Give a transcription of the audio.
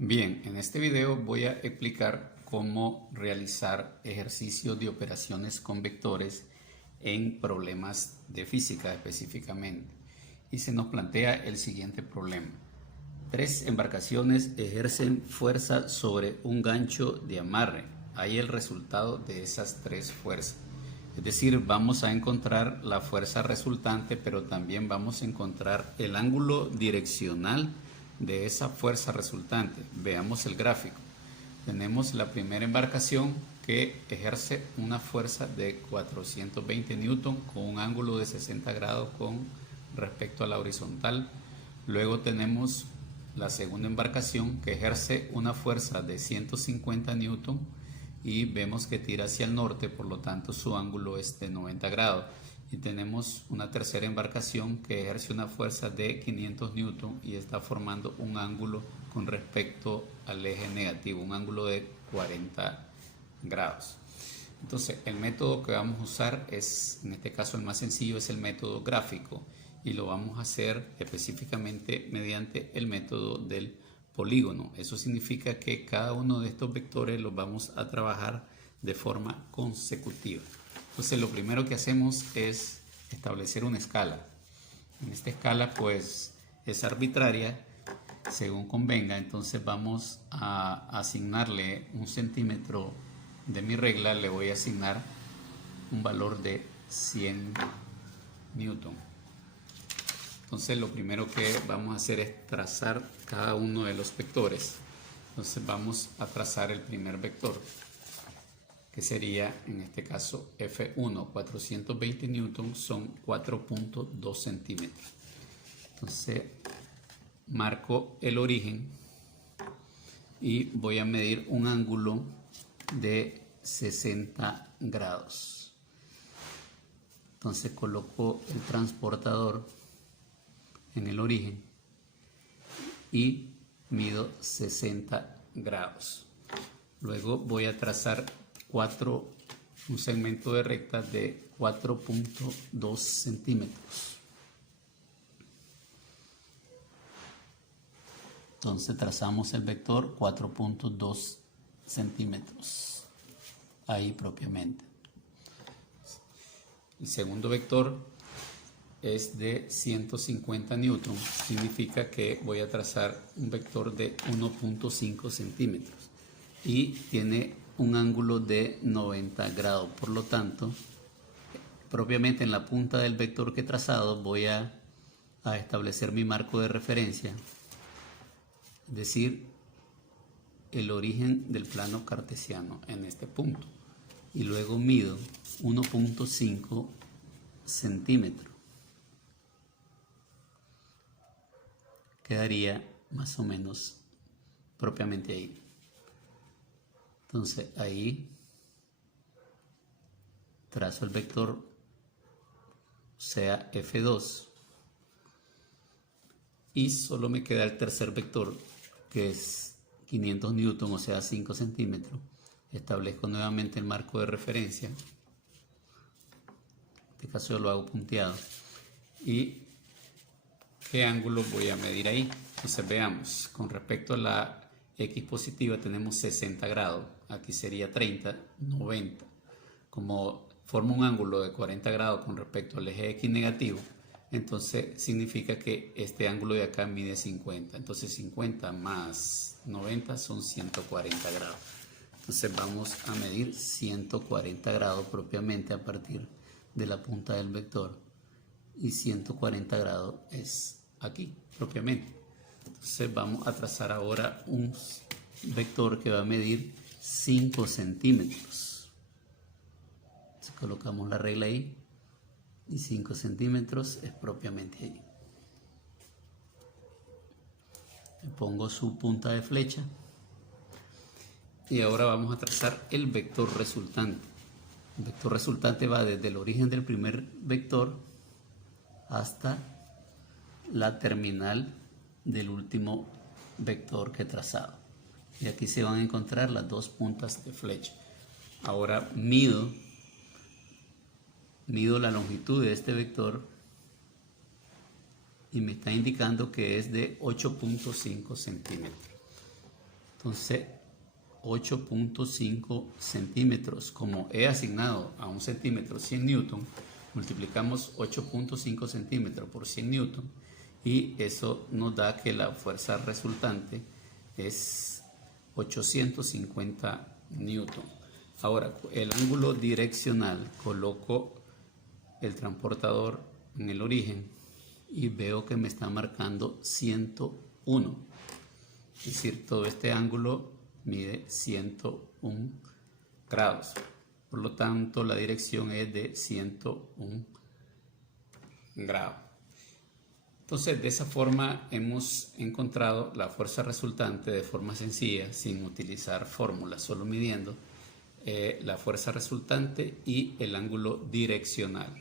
Bien, en este video voy a explicar cómo realizar ejercicios de operaciones con vectores en problemas de física específicamente. Y se nos plantea el siguiente problema. Tres embarcaciones ejercen fuerza sobre un gancho de amarre. Hay el resultado de esas tres fuerzas. Es decir, vamos a encontrar la fuerza resultante, pero también vamos a encontrar el ángulo direccional de esa fuerza resultante. Veamos el gráfico. Tenemos la primera embarcación que ejerce una fuerza de 420 newton con un ángulo de 60 grados con respecto a la horizontal. Luego tenemos la segunda embarcación que ejerce una fuerza de 150 newton y vemos que tira hacia el norte, por lo tanto su ángulo es de 90 grados. Y tenemos una tercera embarcación que ejerce una fuerza de 500 newton y está formando un ángulo con respecto al eje negativo, un ángulo de 40 grados. Entonces el método que vamos a usar es, en este caso el más sencillo, es el método gráfico, y lo vamos a hacer específicamente mediante el método del polígono. Eso significa que cada uno de estos vectores los vamos a trabajar de forma consecutiva. Entonces lo primero que hacemos es establecer una escala. En esta escala pues es arbitraria según convenga, entonces vamos a asignarle un centímetro de mi regla, le voy a asignar un valor de 100 newton. Entonces lo primero que vamos a hacer es trazar cada uno de los vectores. Entonces vamos a trazar el primer vector, que sería en este caso F1, 420 newton son 4.2 centímetros. Entonces marco el origen y voy a medir un ángulo de 60 grados. Entonces coloco el transportador en el origen y mido 60 grados. Luego voy a trazar un segmento de recta de 4.2 centímetros. Entonces trazamos el vector 4.2 centímetros ahí propiamente. El segundo vector es de 150 newton, significa que voy a trazar un vector de 1.5 centímetros y tiene un ángulo de 90 grados. Por lo tanto, propiamente en la punta del vector que he trazado voy a establecer mi marco de referencia, es decir, el origen del plano cartesiano en este punto, y luego mido 1.5 centímetros. Quedaría más o menos propiamente ahí. Entonces ahí trazo el vector, sea F2, y solo me queda el tercer vector, que es 500 newton, o sea 5 centímetros. Establezco nuevamente el marco de referencia, en este caso yo lo hago punteado, y ¿qué ángulo voy a medir ahí? Entonces veamos, con respecto a la X positiva tenemos 60 grados, aquí sería 30, 90. Como forma un ángulo de 40 grados con respecto al eje X negativo, entonces significa que este ángulo de acá mide 50. Entonces 50 más 90 son 140 grados. Entonces vamos a medir 140 grados propiamente a partir de la punta del vector. Y 140 grados es aquí propiamente. Entonces vamos a trazar ahora un vector que va a medir 5 centímetros. Entonces colocamos la regla ahí y 5 centímetros es propiamente ahí. Le pongo su punta de flecha y ahora vamos a trazar el vector resultante. El vector resultante va desde el origen del primer vector hasta la terminal del último vector que he trazado, y aquí se van a encontrar las dos puntas de flecha. Ahora mido la longitud de este vector y me está indicando que es de 8.5 centímetros. Entonces 8.5 centímetros, como he asignado a 1 centímetro 100 newton, multiplicamos 8.5 centímetros por 100 newton y eso nos da que la fuerza resultante es 850 newton. Ahora, el ángulo direccional, coloco el transportador en el origen y veo que me está marcando 101. Es decir, todo este ángulo mide 101 grados. Por lo tanto, la dirección es de 101 grados. Entonces, de esa forma hemos encontrado la fuerza resultante de forma sencilla, sin utilizar fórmulas, solo midiendo la fuerza resultante y el ángulo direccional.